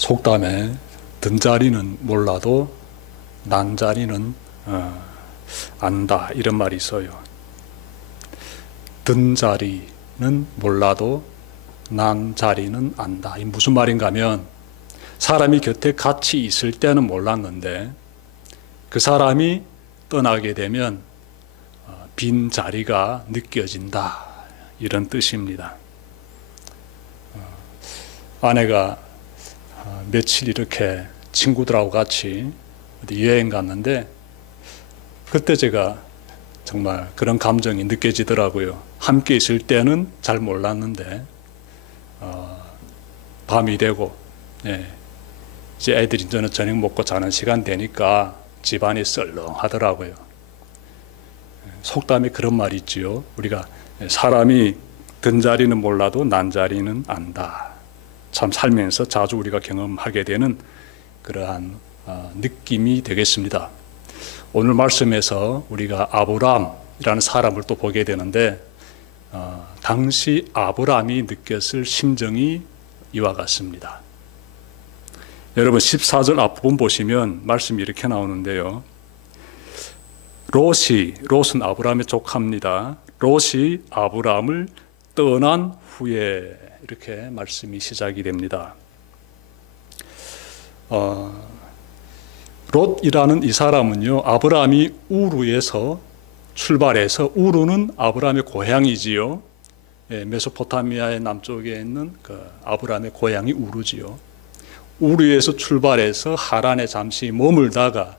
속담에 든 자리는 몰라도 난 자리는 안다, 이런 말이 있어요. 든 자리는 몰라도 난 자리는 안다. 이 무슨 말인가 하면, 사람이 곁에 같이 있을 때는 몰랐는데 그 사람이 떠나게 되면 빈 자리가 느껴진다, 이런 뜻입니다. 아내가 며칠 이렇게 친구들하고 같이 어디 여행 갔는데, 그때 제가 정말 그런 감정이 느껴지더라고요. 함께 있을 때는 잘 몰랐는데 밤이 되고 이제 애들이 저녁 먹고 자는 시간 되니까 집안이 썰렁하더라고요. 속담에 그런 말이 있지요. 우리가 사람이 든 자리는 몰라도 난 자리는 안다. 참 살면서 자주 우리가 경험하게 되는 그러한 느낌이 되겠습니다. 오늘 말씀에서 우리가 아브람이라는 사람을 또 보게 되는데, 당시 아브람이 느꼈을 심정이 이와 같습니다. 여러분 14절 앞부분 보시면 말씀이 이렇게 나오는데요. 롯은 아브람의 조카입니다. 롯이 아브람을 떠난 후에, 이렇게 말씀이 시작이 됩니다. 롯이라는 이 사람은요, 아브람이 우르에서 출발해서, 우르는 아브람의 고향이지요. 메소포타미아의 남쪽에 있는 그 아브람의 고향이 우르지요. 우르에서 출발해서 하란에 잠시 머물다가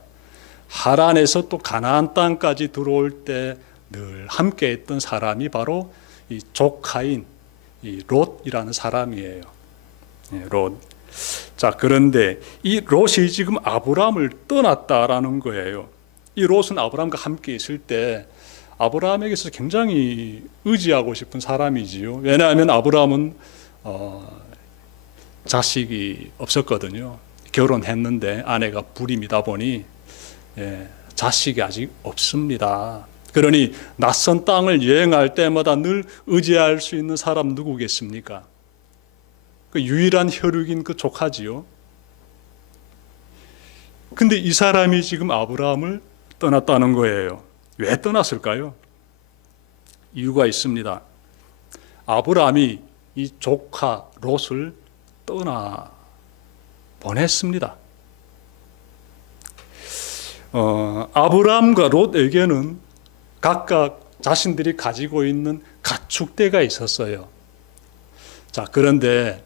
하란에서 또 가나안 땅까지 들어올 때 늘 함께 했던 사람이 바로 이 조카인 이 롯이라는 사람이에요. 롯. 자, 그런데 이 롯이 지금 아브람을 떠났다라는 거예요. 이 롯은 아브람과 함께 있을 때 아브람에게서 굉장히 의지하고 싶은 사람이지요. 왜냐하면 아브람은 자식이 없었거든요. 결혼했는데 아내가 불임이다 보니 자식이 아직 없습니다. 그러니 낯선 땅을 여행할 때마다 늘 의지할 수 있는 사람 누구겠습니까? 그 유일한 혈육인 그 조카지요. 근데 이 사람이 지금 아브라함을 떠났다는 거예요. 왜 떠났을까요? 이유가 있습니다. 아브라함이 이 조카 롯을 떠나 보냈습니다. 아브라함과 롯에게는 각각 자신들이 가지고 있는 가축대가 있었어요. 자, 그런데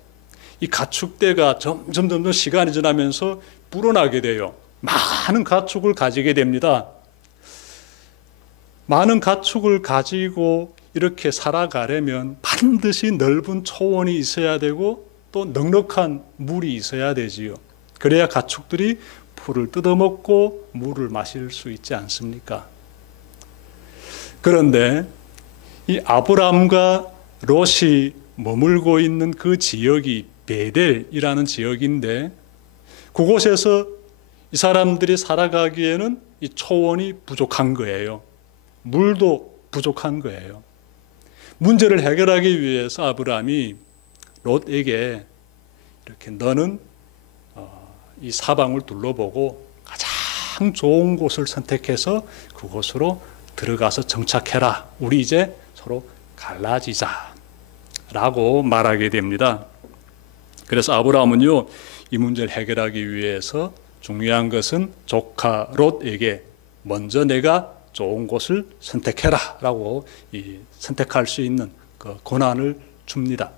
이 가축대가 점점 시간이 지나면서 불어나게 돼요. 많은 가축을 가지게 됩니다. 많은 가축을 가지고 이렇게 살아가려면 반드시 넓은 초원이 있어야 되고 또 넉넉한 물이 있어야 되지요. 그래야 가축들이 풀을 뜯어먹고 물을 마실 수 있지 않습니까? 그런데 이 아브람과 롯이 머물고 있는 그 지역이 베델이라는 지역인데, 그곳에서 이 사람들이 살아가기에는 이 초원이 부족한 거예요. 물도 부족한 거예요. 문제를 해결하기 위해서 아브람이 롯에게 이렇게 너는 이 사방을 둘러보고 가장 좋은 곳을 선택해서 그곳으로 들어가서 정착해라. 우리 이제 서로 갈라지자 라고 말하게 됩니다. 그래서 아브라함은요, 이 문제를 해결하기 위해서 중요한 것은 조카 롯에게 먼저 내가 좋은 곳을 선택해라 라고 선택할 수 있는 그 권한을 줍니다.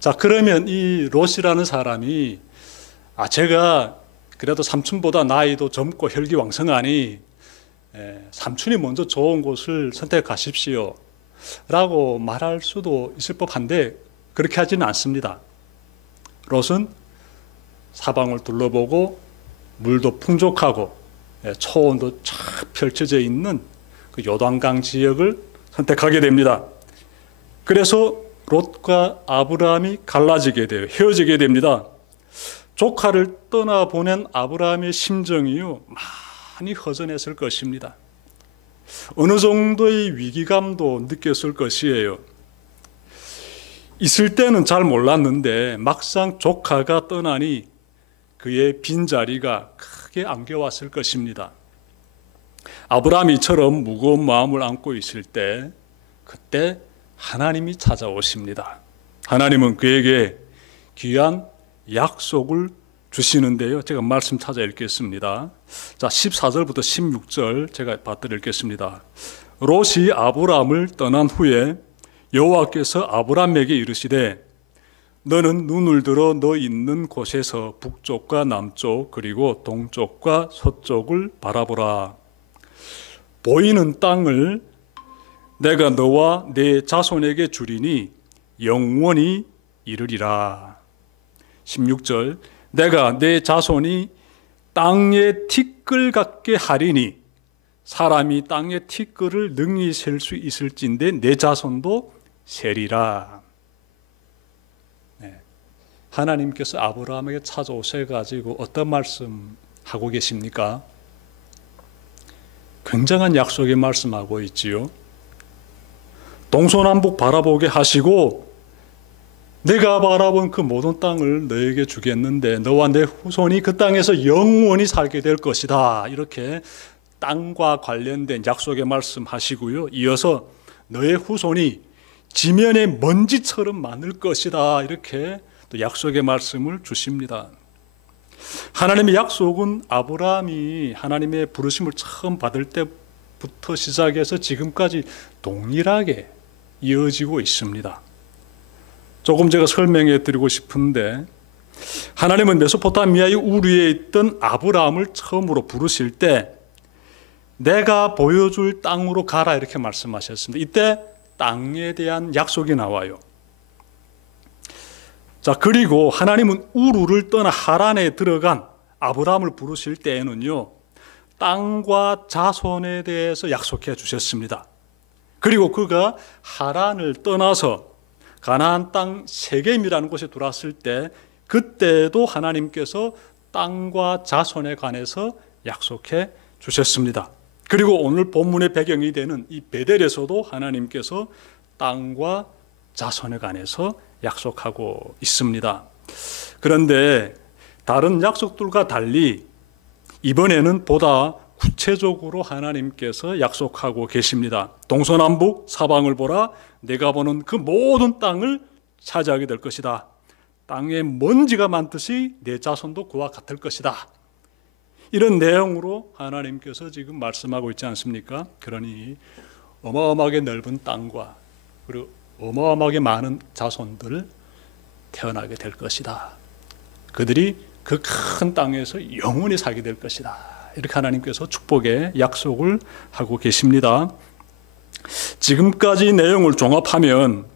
자, 그러면 이 롯이라는 사람이 제가 그래도 삼촌보다 나이도 젊고 혈기왕성하니 삼촌이 먼저 좋은 곳을 선택하십시오 라고 말할 수도 있을 법한데, 그렇게 하지는 않습니다. 롯은 사방을 둘러보고 물도 풍족하고 초원도 쫙 펼쳐져 있는 그 요단강 지역을 선택하게 됩니다. 그래서 롯과 아브라함이 갈라지게 돼요. 헤어지게 됩니다. 조카를 떠나보낸 아브라함의 심정이요, 많이 허전했을 것입니다. 어느 정도의 위기감도 느꼈을 것이에요. 있을 때는 잘 몰랐는데 막상 조카가 떠나니 그의 빈자리가 크게 안겨왔을 것입니다. 아브라함이 이처럼 무거운 마음을 안고 있을 때 그때 하나님이 찾아오십니다. 하나님은 그에게 귀한 약속을 주시는데요. 제가 말씀 찾아 읽겠습니다. 자, 14절부터 16절 제가 받들어 읽겠습니다. 롯이 아브라함을 떠난 후에 여호와께서 아브라함에게 이르시되 너는 눈을 들어 너 있는 곳에서 북쪽과 남쪽 그리고 동쪽과 서쪽을 바라보라. 보이는 땅을 내가 너와 네 자손에게 주리니 영원히 이르리라. 16절 내가 네 자손이 땅의 티끌 같게 하리니 사람이 땅의 티끌을 능히 셀 수 있을진데 내 자손도 세리라. 네. 하나님께서 아브라함에게 찾아오셔가지고 어떤 말씀하고 계십니까? 굉장한 약속의 말씀하고 있지요. 동서남북 바라보게 하시고 내가 바라본 그 모든 땅을 너에게 주겠는데 너와 내 후손이 그 땅에서 영원히 살게 될 것이다. 이렇게 땅과 관련된 약속의 말씀하시고요. 이어서 너의 후손이 지면의 먼지처럼 많을 것이다. 이렇게 또 약속의 말씀을 주십니다. 하나님의 약속은 아브라함이 하나님의 부르심을 처음 받을 때부터 시작해서 지금까지 동일하게 이어지고 있습니다. 조금 제가 설명해 드리고 싶은데 하나님은 메소포타미아의 우르에 있던 아브라함을 처음으로 부르실 때 내가 보여줄 땅으로 가라 이렇게 말씀하셨습니다. 이때 땅에 대한 약속이 나와요. 자, 그리고 하나님은 우르를 떠나 하란에 들어간 아브라함을 부르실 때에는요, 땅과 자손에 대해서 약속해 주셨습니다. 그리고 그가 하란을 떠나서 가나안 땅 세겜이라는 곳에 들어왔을 때 그때도 하나님께서 땅과 자손에 관해서 약속해 주셨습니다. 그리고 오늘 본문의 배경이 되는 이 베델에서도 하나님께서 땅과 자손에 관해서 약속하고 있습니다. 그런데 다른 약속들과 달리 이번에는 보다 구체적으로 하나님께서 약속하고 계십니다. 동서남북 사방을 보라. 내가 보는 그 모든 땅을 차지하게 될 것이다. 땅에 먼지가 많듯이 내 자손도 그와 같을 것이다. 이런 내용으로 하나님께서 지금 말씀하고 있지 않습니까? 그러니 어마어마하게 넓은 땅과 그리고 어마어마하게 많은 자손들 태어나게 될 것이다. 그들이 그 큰 땅에서 영원히 살게 될 것이다. 이렇게 하나님께서 축복의 약속을 하고 계십니다. 지금까지 내용을 종합하면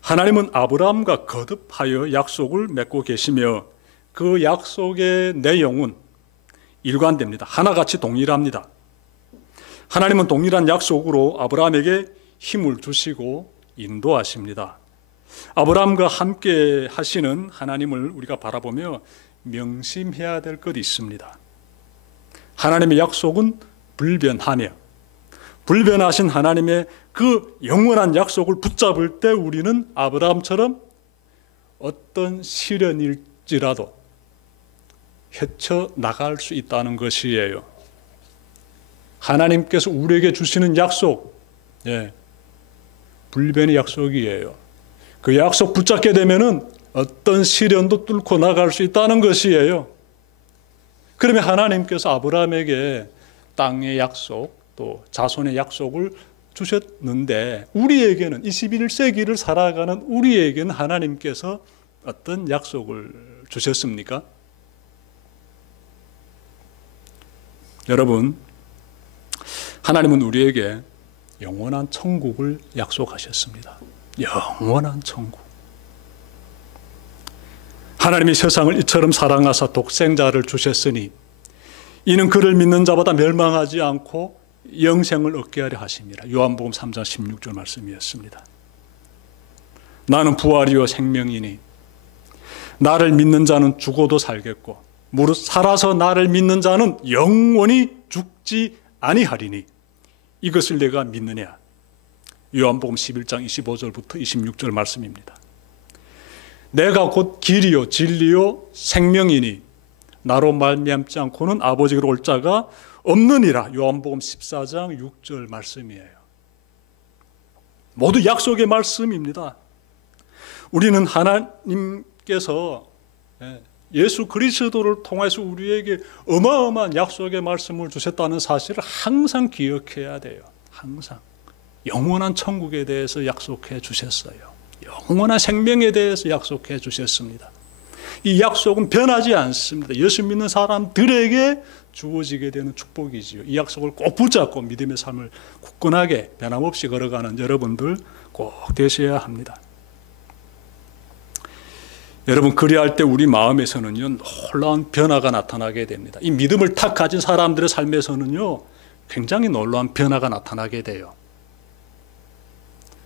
하나님은 아브라함과 거듭하여 약속을 맺고 계시며 그 약속의 내용은 일관됩니다. 하나같이 동일합니다. 하나님은 동일한 약속으로 아브라함에게 힘을 주시고 인도하십니다. 아브라함과 함께 하시는 하나님을 우리가 바라보며 명심해야 될 것이 있습니다. 하나님의 약속은 불변하며 불변하신 하나님의 그 영원한 약속을 붙잡을 때 우리는 아브라함처럼 어떤 시련일지라도 헤쳐나갈 수 있다는 것이에요. 하나님께서 우리에게 주시는 약속, 불변의 약속이에요. 그 약속 붙잡게 되면은 어떤 시련도 뚫고 나갈 수 있다는 것이에요. 그러면 하나님께서 아브라함에게 땅의 약속 또 자손의 약속을 주셨는데 우리에게는 21세기를 살아가는 우리에게는 하나님께서 어떤 약속을 주셨습니까? 여러분, 하나님은 우리에게 영원한 천국을 약속하셨습니다. 영원한 천국. 하나님이 세상을 이처럼 사랑하사 독생자를 주셨으니 이는 그를 믿는 자보다 멸망하지 않고 영생을 얻게 하려 하심이라. 요한복음 3장 16절 말씀이었습니다. 나는 부활이요 생명이니 나를 믿는 자는 죽어도 살겠고 무릇 살아서 나를 믿는 자는 영원히 죽지 아니하리니 이것을 내가 믿느냐. 요한복음 11장 25절부터 26절 말씀입니다. 내가 곧 길이요 진리요 생명이니 나로 말미암지 않고는 아버지께로 올 자가 없느니라. 요한복음 14장 6절 말씀이에요. 모두 약속의 말씀입니다. 우리는 하나님께서 예수 그리스도를 통해서 우리에게 어마어마한 약속의 말씀을 주셨다는 사실을 항상 기억해야 돼요. 항상 영원한 천국에 대해서 약속해 주셨어요. 영원한 생명에 대해서 약속해 주셨습니다. 이 약속은 변하지 않습니다. 예수 믿는 사람들에게 주어지게 되는 축복이지요. 이 약속을 꼭 붙잡고 믿음의 삶을 굳건하게 변함없이 걸어가는 여러분들 꼭 되셔야 합니다. 여러분, 그리할 때 우리 마음에서는요 놀라운 변화가 나타나게 됩니다. 이 믿음을 탁 가진 사람들의 삶에서는요 굉장히 놀라운 변화가 나타나게 돼요.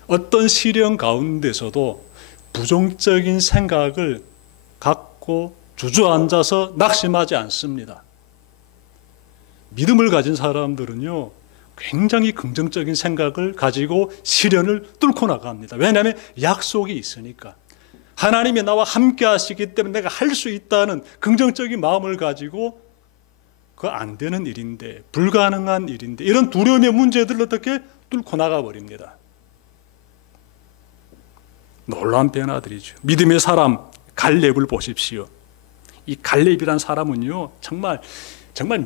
어떤 시련 가운데서도 부정적인 생각을 갖고 주저앉아서 낙심하지 않습니다. 믿음을 가진 사람들은요 굉장히 긍정적인 생각을 가지고 시련을 뚫고 나갑니다. 왜냐하면 약속이 있으니까. 하나님이 나와 함께 하시기 때문에 내가 할 수 있다는 긍정적인 마음을 가지고 그거 안 되는 일인데, 불가능한 일인데, 이런 두려움의 문제들을 어떻게 뚫고 나가버립니다. 놀라운 변화들이죠. 믿음의 사람 갈렙을 보십시오. 이 갈렙이란 사람은요 정말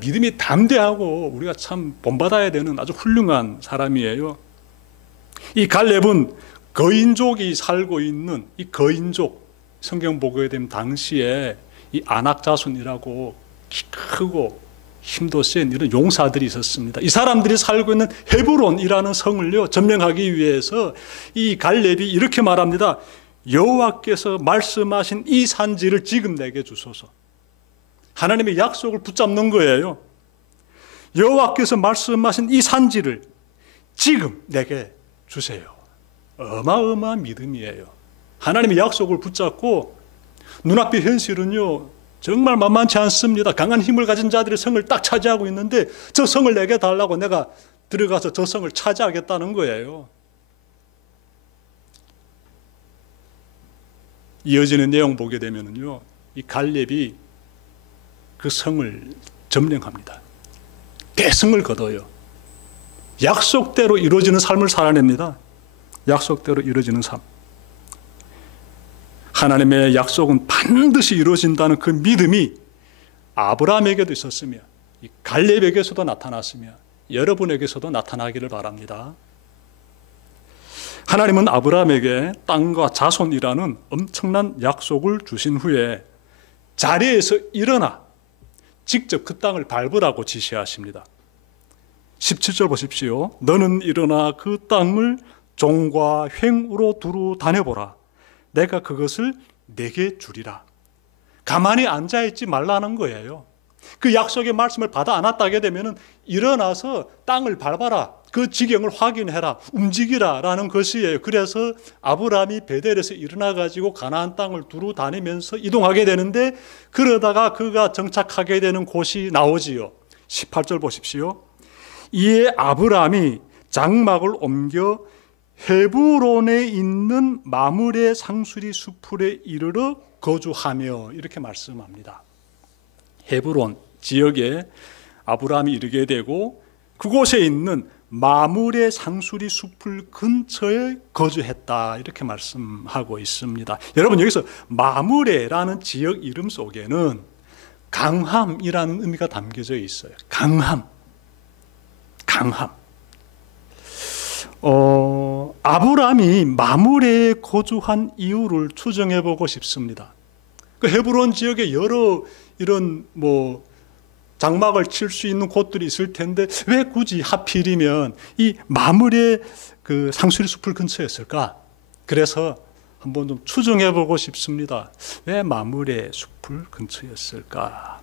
믿음이 담대하고 우리가 참 본받아야 되는 아주 훌륭한 사람이에요. 이 갈렙은 거인족이 살고 있는 이 거인족, 성경 보게 되면 당시에 이 아낙 자손이라고 키 크고 힘도 센 이런 용사들이 있었습니다. 이 사람들이 살고 있는 헤브론이라는 성을요 점령하기 위해서 이 갈렙이 이렇게 말합니다. 여호와께서 말씀하신 이 산지를 지금 내게 주소서. 하나님의 약속을 붙잡는 거예요. 여호와께서 말씀하신 이 산지를 지금 내게 주세요. 어마어마한 믿음이에요. 하나님의 약속을 붙잡고 눈앞의 현실은요 정말 만만치 않습니다. 강한 힘을 가진 자들이 성을 딱 차지하고 있는데 저 성을 내게 달라고 내가 들어가서 저 성을 차지하겠다는 거예요. 이어지는 내용 보게 되면요 이 갈렙이 그 성을 점령합니다. 대승을 거둬요. 약속대로 이루어지는 삶을 살아냅니다. 약속대로 이루어지는 삶. 하나님의 약속은 반드시 이루어진다는 그 믿음이 아브라함에게도 있었으며 이 갈렙에게서도 나타났으며 여러분에게서도 나타나기를 바랍니다. 하나님은 아브라함에게 땅과 자손이라는 엄청난 약속을 주신 후에 자리에서 일어나 직접 그 땅을 밟으라고 지시하십니다. 17절 보십시오. 너는 일어나 그 땅을 종과 횡으로 두루 다녀보라. 내가 그것을 내게 주리라. 가만히 앉아있지 말라는 거예요. 그 약속의 말씀을 받아 안았다게 되면 일어나서 땅을 밟아라. 그 지경을 확인해라. 움직이라 라는 것이에요. 그래서 아브라함이 베델에서 일어나 가지고 가나안 땅을 두루 다니면서 이동하게 되는데 그러다가 그가 정착하게 되는 곳이 나오지요. 18절 보십시오. 이에 아브라함이 장막을 옮겨 헤브론에 있는 마므레 상수리 수풀에 이르러 거주하며 이렇게 말씀합니다. 헤브론 지역에 아브라함이 이르게 되고 그곳에 있는 마므레 상수리 숲을 근처에 거주했다 이렇게 말씀하고 있습니다. 여러분 여기서 마므레라는 지역 이름 속에는 강함이라는 의미가 담겨져 있어요. 강함. 아브라함이 마므레에 거주한 이유를 추정해 보고 싶습니다. 그 헤브론 지역에 여러 이런 장막을 칠 수 있는 곳들이 있을 텐데 왜 굳이 하필이면 이 마므레 그 상수리 숲을 근처였을까? 그래서 한번 좀 추정해 보고 싶습니다. 왜 마므레 숲을 근처였을까?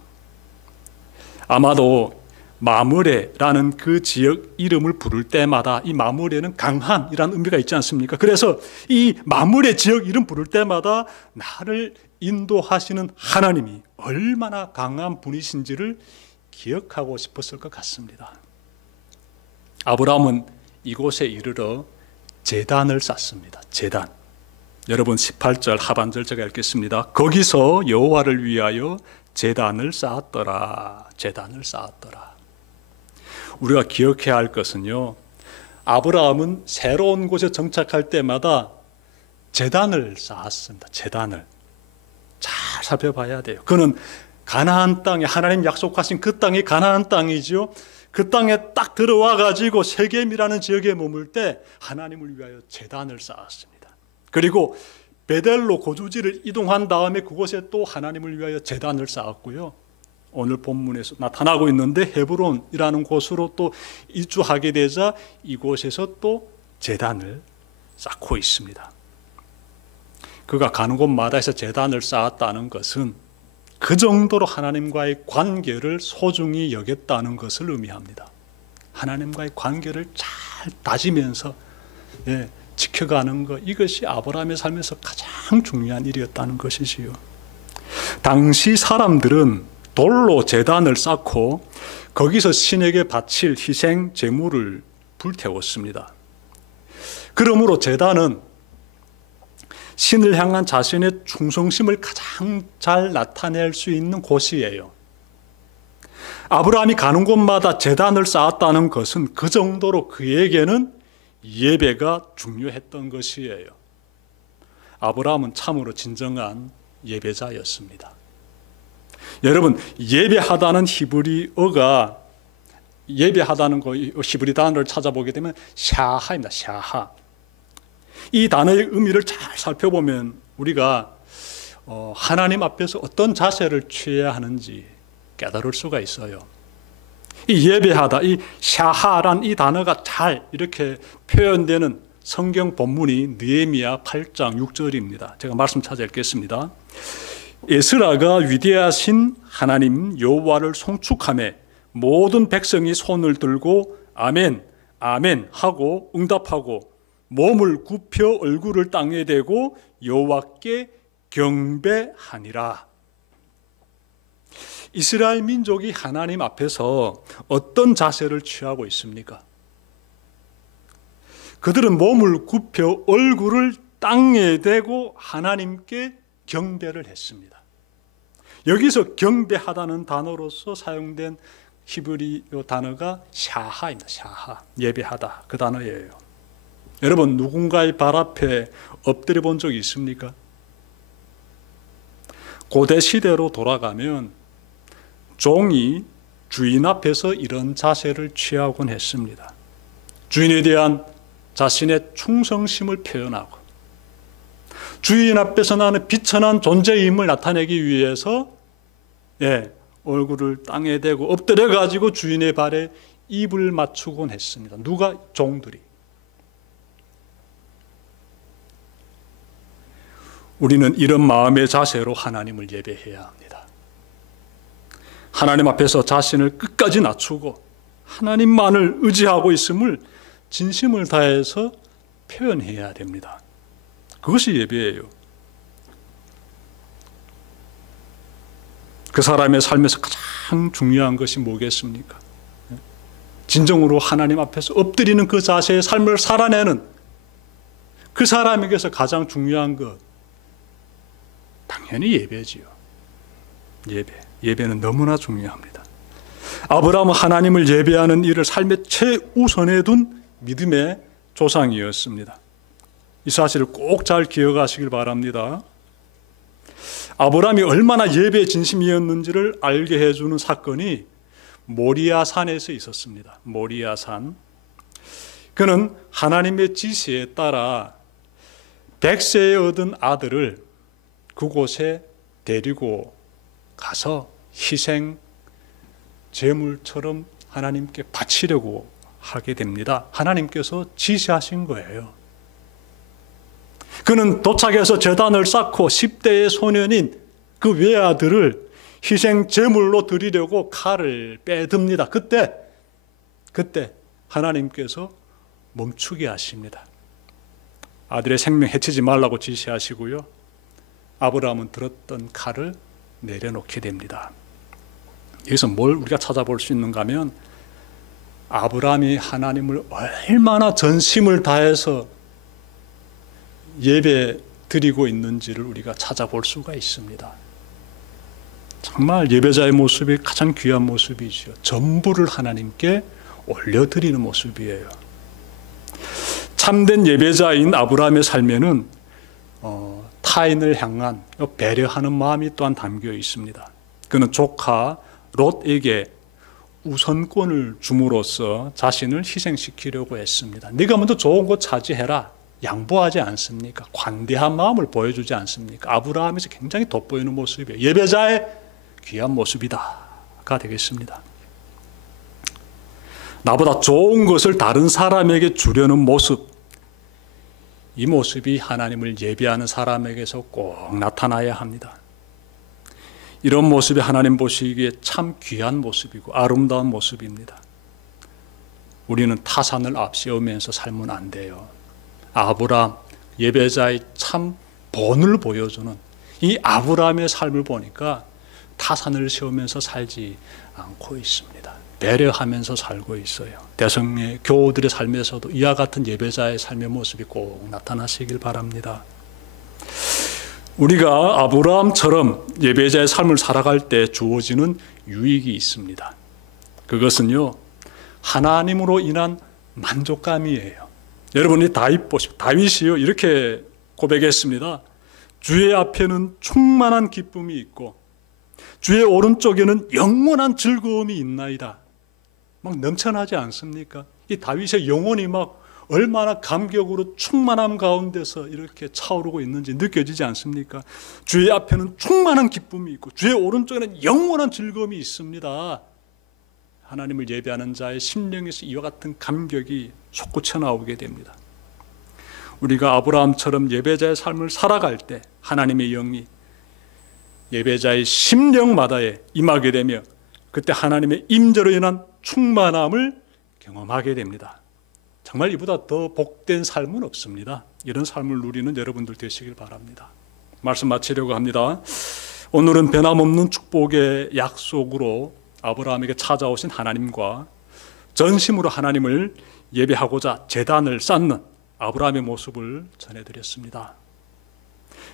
아마도 마므레라는 그 지역 이름을 부를 때마다 이 마므레는 강함이라는 의미가 있지 않습니까? 그래서 이 마므레 지역 이름 부를 때마다 나를 인도하시는 하나님이 얼마나 강한 분이신지를 기억하고 싶었을 것 같습니다. 아브라함은 이곳에 이르러 제단을 쌓습니다. 제단. 여러분 18절 하반절 제가 읽겠습니다. 거기서 여호와를 위하여 제단을 쌓았더라. 제단을 쌓았더라. 우리가 기억해야 할 것은요, 아브라함은 새로운 곳에 정착할 때마다 제단을 쌓았습니다. 제단을 잘 살펴봐야 돼요. 그는 가나안 땅에, 하나님 약속하신 그 땅이 가나안 땅이죠. 그 땅에 딱 들어와 가지고 세겜이라는 지역에 머물 때 하나님을 위하여 제단을 쌓았습니다. 그리고 베델로 거주지를 이동한 다음에 그곳에 또 하나님을 위하여 제단을 쌓았고요. 오늘 본문에서 나타나고 있는데 헤브론이라는 곳으로 또 이주하게 되자 이곳에서 또 제단을 쌓고 있습니다. 그가 가는 곳마다에서 제단을 쌓았다는 것은 그 정도로 하나님과의 관계를 소중히 여겼다는 것을 의미합니다. 하나님과의 관계를 잘 다지면서 지켜가는 것, 이것이 아브라함의 삶에서 가장 중요한 일이었다는 것이지요. 당시 사람들은 돌로 제단을 쌓고 거기서 신에게 바칠 희생 제물을 불태웠습니다. 그러므로 제단은 신을 향한 자신의 충성심을 가장 잘 나타낼 수 있는 곳이에요. 아브라함이 가는 곳마다 제단을 쌓았다는 것은 그 정도로 그에게는 예배가 중요했던 것이에요. 아브라함은 참으로 진정한 예배자였습니다. 여러분, 예배하다는 히브리어가, 예배하다는 거 히브리 단어를 찾아보게 되면 샤하입니다. 샤하. 이 단어의 의미를 잘 살펴보면 우리가 하나님 앞에서 어떤 자세를 취해야 하는지 깨달을 수가 있어요. 이 예배하다, 이 샤하란 이 단어가 잘 이렇게 표현되는 성경 본문이 느헤미야 8장 6절입니다. 제가 말씀 찾아 읽겠습니다. 에스라가 위대하신 하나님 여호와를 송축하며 모든 백성이 손을 들고 아멘, 아멘 하고 응답하고 몸을 굽혀 얼굴을 땅에 대고 여호와께 경배하니라. 이스라엘 민족이 하나님 앞에서 어떤 자세를 취하고 있습니까? 그들은 몸을 굽혀 얼굴을 땅에 대고 하나님께 경배를 했습니다. 여기서 경배하다는 단어로서 사용된 히브리어 단어가 샤하입니다. 샤하, 예배하다, 그 단어예요. 여러분, 누군가의 발 앞에 엎드려 본 적이 있습니까? 고대 시대로 돌아가면 종이 주인 앞에서 이런 자세를 취하곤 했습니다. 주인에 대한 자신의 충성심을 표현하고 주인 앞에서 나는 비천한 존재임을 나타내기 위해서 얼굴을 땅에 대고 엎드려 가지고 주인의 발에 입을 맞추곤 했습니다. 누가? 종들이. 우리는 이런 마음의 자세로 하나님을 예배해야 합니다. 하나님 앞에서 자신을 끝까지 낮추고 하나님만을 의지하고 있음을 진심을 다해서 표현해야 됩니다. 그것이 예배예요. 그 사람의 삶에서 가장 중요한 것이 뭐겠습니까? 진정으로 하나님 앞에서 엎드리는 그 자세의 삶을 살아내는 그 사람에게서 가장 중요한 것, 당연히 예배지요. 예배는 너무나 중요합니다. 아브라함은 하나님을 예배하는 일을 삶의 최우선에 둔 믿음의 조상이었습니다. 이 사실을 꼭 잘 기억하시길 바랍니다. 아브라함이 얼마나 예배의 진심이었는지를 알게 해주는 사건이 모리아 산에서 있었습니다. 모리아 산. 그는 하나님의 지시에 따라 100세에 얻은 아들을 그곳에 데리고 가서 희생 제물처럼 하나님께 바치려고 하게 됩니다. 하나님께서 지시하신 거예요. 그는 도착해서 제단을 쌓고 10대의 소년인 그 외아들을 희생 제물로 드리려고 칼을 빼듭니다. 그때 하나님께서 멈추게 하십니다. 아들의 생명 해치지 말라고 지시하시고요. 아브라함은 들었던 칼을 내려놓게 됩니다. 여기서 뭘 우리가 찾아볼 수 있는가 하면 아브라함이 하나님을 얼마나 전심을 다해서 예배 드리고 있는지를 우리가 찾아볼 수가 있습니다. 정말 예배자의 모습이 가장 귀한 모습이죠. 전부를 하나님께 올려드리는 모습이에요. 참된 예배자인 아브라함의 삶에는 타인을 향한 배려하는 마음이 또한 담겨 있습니다. 그는 조카 롯에게 우선권을 줌으로써 자신을 희생시키려고 했습니다. 네가 먼저 좋은 곳 차지해라. 양보하지 않습니까? 관대한 마음을 보여주지 않습니까? 아브라함에서 굉장히 돋보이는 모습이에요. 예배자의 귀한 모습이다가 되겠습니다. 나보다 좋은 것을 다른 사람에게 주려는 모습, 이 모습이 하나님을 예배하는 사람에게서 꼭 나타나야 합니다. 이런 모습이 하나님 보시기에 참 귀한 모습이고 아름다운 모습입니다. 우리는 타산을 앞세우면서 살면 안 돼요. 아브라함, 예배자의 참 본을 보여주는 이 아브라함의 삶을 보니까 타산을 세우면서 살지 않고 있습니다. 배려하면서 살고 있어요. 대성의 교우들의 삶에서도 이와 같은 예배자의 삶의 모습이 꼭 나타나시길 바랍니다. 우리가 아브라함처럼 예배자의 삶을 살아갈 때 주어지는 유익이 있습니다. 그것은요, 하나님으로 인한 만족감이에요. 여러분이 다윗 보십시오. 다윗이요, 이렇게 고백했습니다. 주의 앞에는 충만한 기쁨이 있고 주의 오른쪽에는 영원한 즐거움이 있나이다. 막 넘쳐나지 않습니까? 이 다윗의 영혼이 막 얼마나 감격으로 충만함 가운데서 이렇게 차오르고 있는지 느껴지지 않습니까? 주의 앞에는 충만한 기쁨이 있고 주의 오른쪽에는 영원한 즐거움이 있습니다. 하나님을 예배하는 자의 심령에서 이와 같은 감격이 솟구쳐 나오게 됩니다. 우리가 아브라함처럼 예배자의 삶을 살아갈 때 하나님의 영이 예배자의 심령마다에 임하게 되며 그때 하나님의 임재로 인한 충만함을 경험하게 됩니다. 정말 이보다 더 복된 삶은 없습니다. 이런 삶을 누리는 여러분들 되시길 바랍니다. 말씀 마치려고 합니다. 오늘은 변함없는 축복의 약속으로 아브라함에게 찾아오신 하나님과 전심으로 하나님을 예배하고자 제단을 쌓는 아브라함의 모습을 전해드렸습니다.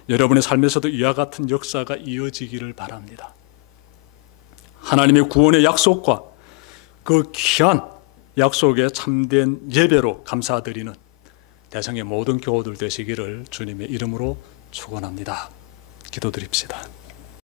여러분의 삶에서도 이와 같은 역사가 이어지기를 바랍니다. 하나님의 구원의 약속과 그 귀한 약속에 참된 예배로 감사드리는 대성의 모든 교우들 되시기를 주님의 이름으로 축원합니다. 기도드립시다.